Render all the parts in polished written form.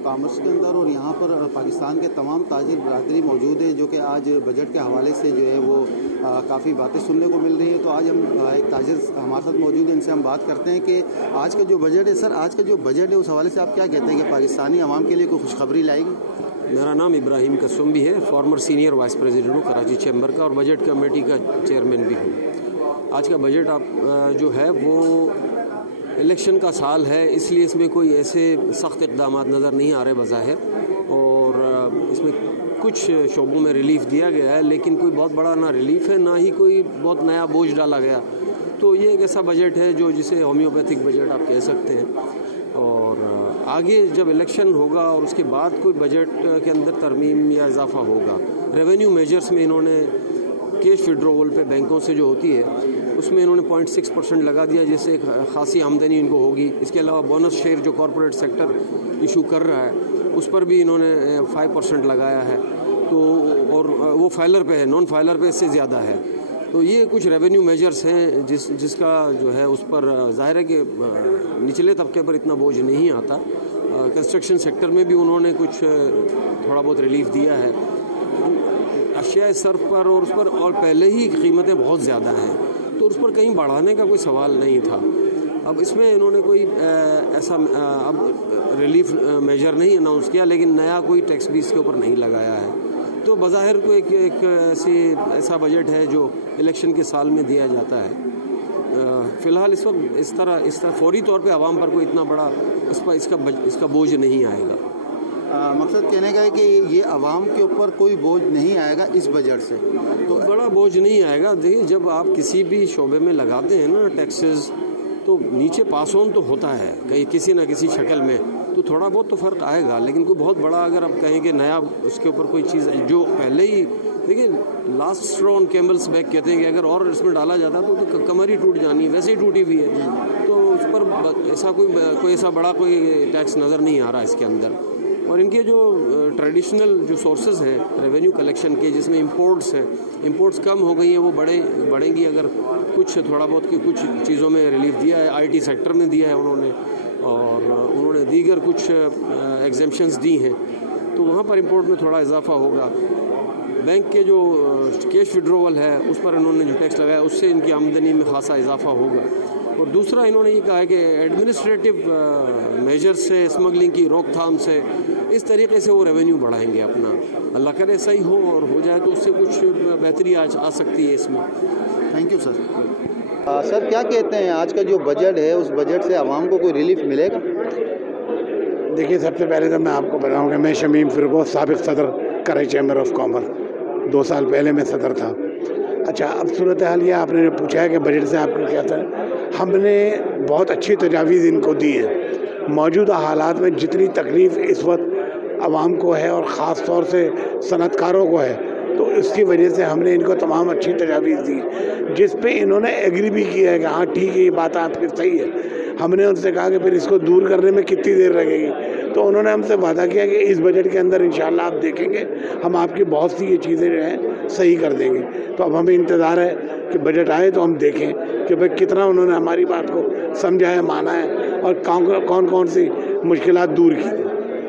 Commerce के अंदर और यहाँ पर पाकिस्तान के तमाम ताजिर बरादरी मौजूद है, जो कि आज बजट के हवाले से जो है वो काफ़ी बातें सुनने को मिल रही है। तो आज हम एक ताजिर हमारे साथ मौजूद है, इनसे हम बात करते हैं कि आज का जो बजट है, सर आज का जो बजट है उस हवाले से आप क्या कहते हैं कि पाकिस्तानी अवाम के लिए कोई खुशखबरी लाएगी? मेरा नाम इब्राहिम कसुम भी है, फॉर्मर सीनियर वाइस प्रेसिडेंट हूँ कराची चैम्बर का और बजट कमेटी का चेयरमैन भी हूँ। आज का बजट आप जो है वो इलेक्शन का साल है, इसलिए इसमें कोई ऐसे सख्त इक़दाम नज़र नहीं आ रहे बज़ाहिर, और इसमें कुछ शोबों में रिलीफ दिया गया है, लेकिन कोई बहुत बड़ा ना रिलीफ है ना ही कोई बहुत नया बोझ डाला गया। तो ये एक ऐसा बजट है जो जिसे होम्योपैथिक बजट आप कह सकते हैं। और आगे जब इलेक्शन होगा और उसके बाद कोई बजट के अंदर तरमीम या इजाफा होगा। रेवेन्यू मेजर्स में इन्होंने कैश विड्रॉवल पे बैंकों से जो होती है उसमें इन्होंने 0.6% लगा दिया, जिससे एक खासी आमदनी इनको होगी। इसके अलावा बोनस शेयर जो कॉरपोरेट सेक्टर इशू कर रहा है उस पर भी इन्होंने 5% लगाया है। तो और वो फाइलर पे है, नॉन फाइलर पे इससे ज़्यादा है। तो ये कुछ रेवेन्यू मेजर्स हैं जिसका जो है उस पर ज़ाहिर है कि निचले तबके पर इतना बोझ नहीं आता। कंस्ट्रक्शन सेक्टर में भी उन्होंने कुछ थोड़ा बहुत रिलीफ दिया है अशिया सर्फ पर, और उस पर और पहले ही कीमतें बहुत ज़्यादा हैं, तो उस पर कहीं बढ़ाने का कोई सवाल नहीं था। अब इसमें इन्होंने कोई ऐसा अब रिलीफ मेजर नहीं अनाउंस किया, लेकिन नया कोई टैक्स भी इसके ऊपर नहीं लगाया है। तो बज़ाहिर को एक ऐसा बजट है जो इलेक्शन के साल में दिया जाता है। फ़िलहाल इस वक्त इस तरह फौरी तौर पे आवाम पर कोई इतना बड़ा इसका बोझ नहीं आएगा। मकसद कहने का है कि ये आवाम के ऊपर कोई बोझ नहीं आएगा इस बजट से, तो बड़ा बोझ नहीं आएगा। देखिए, जब आप किसी भी शोबे में लगाते हैं ना टैक्सेस, तो नीचे पास ऑन तो होता है कहीं किसी न किसी शक्ल में, तो थोड़ा बहुत तो फ़र्क आएगा, लेकिन कोई बहुत बड़ा अगर आप कहें कि नया उसके ऊपर कोई चीज़ जो पहले ही देखिए last straw on camel's back कहते हैं कि अगर और इसमें डाला जाता तो कमर ही टूट जानी है, वैसे ही टूटी हुई है। तो उस पर ऐसा कोई ऐसा बड़ा कोई टैक्स नज़र नहीं आ रहा इसके अंदर। और इनके जो ट्रेडिशनल जो सोर्सेज हैं रेवेन्यू कलेक्शन के, जिसमें इंपोर्ट्स हैं, इंपोर्ट्स कम हो गई हैं, वो बढ़ेंगी अगर कुछ थोड़ा बहुत की कुछ चीज़ों में रिलीफ दिया है। आईटी सेक्टर में दिया है उन्होंने, और उन्होंने दीगर कुछ एग्जेम्पशंस दी हैं, तो वहाँ पर इंपोर्ट में थोड़ा इजाफा होगा। बैंक के जो कैश विड्रॉवल है उस पर इन्होंने जो टैक्स लगाया उससे इनकी आमदनी में खासा इजाफा होगा। और दूसरा इन्होंने ये कहा है कि एडमिनिस्ट्रेटिव मेजर से, स्मगलिंग की रोकथाम से, इस तरीके से वो रेवेन्यू बढ़ाएंगे अपना। अल्लाह करे सही हो और हो जाए तो उससे कुछ बेहतरी आ सकती है इसमें। Thank you sir. सर क्या कहते हैं आज का जो बजट है उस बजट से आवाम को कोई रिलीफ मिलेगा? देखिए, सबसे पहले तो मैं आपको बताऊँ कि मैं शमीम फ़िरगोस, साबिक़ सदर कराची चैम्बर ऑफ कॉमर्स, 2 साल पहले मैं सदर था। अच्छा, अब सूरत हाल ये आपने पूछा है कि बजट से आपको क्या था। हमने बहुत अच्छी तजावीज़ इनको दी है। मौजूदा हालात में जितनी तकलीफ़ इस वक्त आवाम को है और ख़ास तौर से सनतकारों को है, तो इसकी वजह से हमने इनको तमाम अच्छी तजावीज़ दी, जिस पे इन्होंने एग्री भी किया है कि हाँ ठीक है, ये बात आपकी सही है। हमने उनसे कहा कि फिर इसको दूर करने में कितनी देर लगेगी, तो उन्होंने हमसे वादा किया कि इस बजट के अंदर इंशाल्लाह आप देखेंगे हम आपकी बहुत सी ये चीज़ें जो हैं सही कर देंगे। तो अब हमें इंतज़ार है कि बजट आए तो हम देखें कि भाई कितना उन्होंने हमारी बात को समझा है, माना है और कौन कौन सी मुश्किलात दूर की।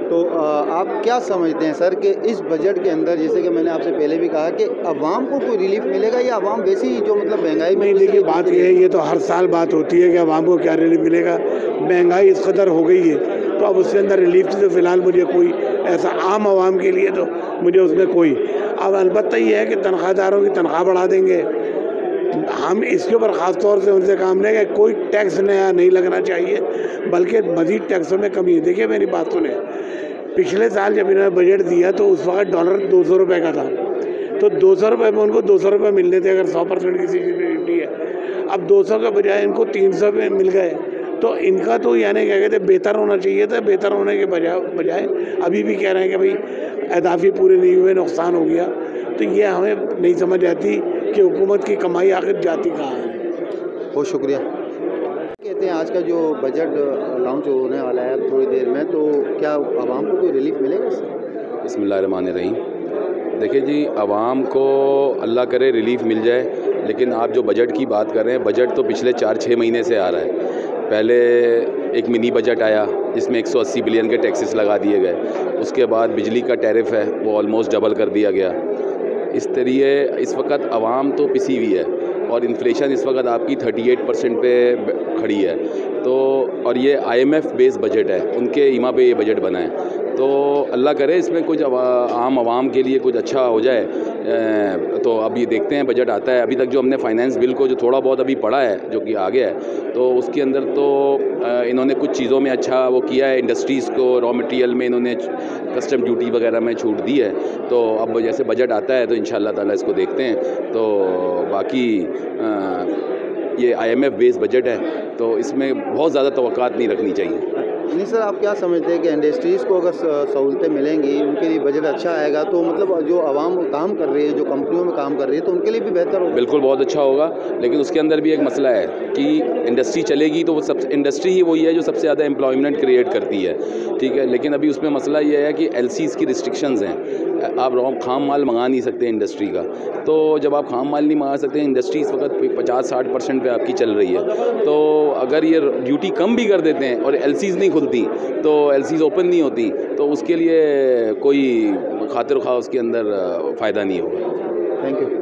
तो आप क्या समझते हैं सर कि इस बजट के अंदर, जैसे कि मैंने आपसे पहले भी कहा कि अवाम को कोई रिलीफ मिलेगा या अवाम वैसे ही जो मतलब महंगाई में? देखिए, बात ये है, ये तो हर साल बात होती है कि अवाम को क्या रिलीफ मिलेगा। महंगाई इस कदर हो गई है तो अब उसके अंदर रिलीफ तो फ़िलहाल मुझे कोई ऐसा आम आवाम के लिए तो मुझे उसमें कोई, अब अलबत्ता ये है कि तनख्वाहदारों की तनख्वाह बढ़ा देंगे। हम इसके ऊपर ख़ास तौर से उनसे काम लेंगे, कोई टैक्स नया नहीं लगना चाहिए, बल्कि मज़ीद टैक्सों में कमी है। देखिए, मेरी बात सुने, पिछले साल जब इन्होंने बजट दिया तो उस वक्त डॉलर 200 रुपये का था, तो 200 रुपये में उनको 200 रुपये मिलने थे अगर 100% किसी चीज़ में ड्यूटी है। अब 200 के बजाय इनको 300 में मिल गए, तो इनका तो यानी क्या कहते हैं बेहतर होना चाहिए था। बेहतर होने के बजाय अभी भी कह रहे हैं कि भाई अहदाफ़ी पूरे नहीं हुए, नुकसान हो गया। तो ये हमें नहीं समझ आती कि हुकूमत की कमाई आखिर जाती कहाँ है। बहुत शुक्रिया। कहते हैं आज का जो बजट लॉन्च होने वाला है थोड़ी देर में, तो क्या आवाम को कोई रिलीफ मिलेगा? बिस्मिल्लाहिर्रहमानिर्रहीम। देखिए जी, आवाम को अल्लाह करे रिलीफ मिल जाए, लेकिन आप जो बजट की बात कर रहे हैं, बजट तो पिछले 4-6 महीने से आ रहा है। पहले एक मिनी बजट आया जिसमें 180 बिलियन के टैक्सेस लगा दिए गए। उसके बाद बिजली का टैरिफ है वो ऑलमोस्ट डबल कर दिया गया। इस तरीके इस वक्त आवाम तो पिसी हुई है और इन्फ्लेशन इस वक्त आपकी 38% पे खड़ी है। तो और ये IMF बेस्ड बजट है, उनके ईमा पे ये बजट बना है। तो अल्लाह करे इसमें कुछ आम आवाम के लिए कुछ अच्छा हो जाए। तो अब ये देखते हैं बजट आता है। अभी तक जो हमने फाइनेंस बिल को जो थोड़ा बहुत अभी पढ़ा है जो कि आ गया है, तो उसके अंदर तो इन्होंने कुछ चीज़ों में अच्छा वो किया है। इंडस्ट्रीज़ को रॉ मटेरियल में इन्होंने कस्टम ड्यूटी वगैरह में छूट दी है। तो अब जैसे बजट आता है तो इंशाल्लाह ताला इसको देखते हैं। तो बाकी ये IMF बेस्ड बजट है तो इसमें बहुत ज़्यादा तवक्कात नहीं रखनी चाहिए। नहीं सर, आप क्या समझते हैं कि इंडस्ट्रीज़ को अगर सहूलतें मिलेंगी, उनके लिए बजट अच्छा आएगा तो मतलब जो आवाम काम कर रही है, जो कंपनियों में काम कर रही है, तो उनके लिए भी बेहतर होगा? बिल्कुल बहुत अच्छा होगा, लेकिन उसके अंदर भी एक मसला है कि इंडस्ट्री चलेगी तो वो सब इंडस्ट्री ही वही है जो सबसे ज़्यादा एम्प्लॉयमेंट क्रिएट करती है, ठीक है। लेकिन अभी उसमें मसला ये है कि LCs की रिस्ट्रिक्शंस हैं। आप खाम माल मंगा नहीं सकते इंडस्ट्री का। तो जब आप खाम माल नहीं मंगा सकते, इंडस्ट्री इस वक्त 50-60% पे आपकी चल रही है। तो अगर ये ड्यूटी कम भी कर देते हैं और LCs नहीं खुलती तो LCs ओपन नहीं होती तो उसके लिए कोई खातिर खा उसके अंदर फ़ायदा नहीं होगा। Thank you.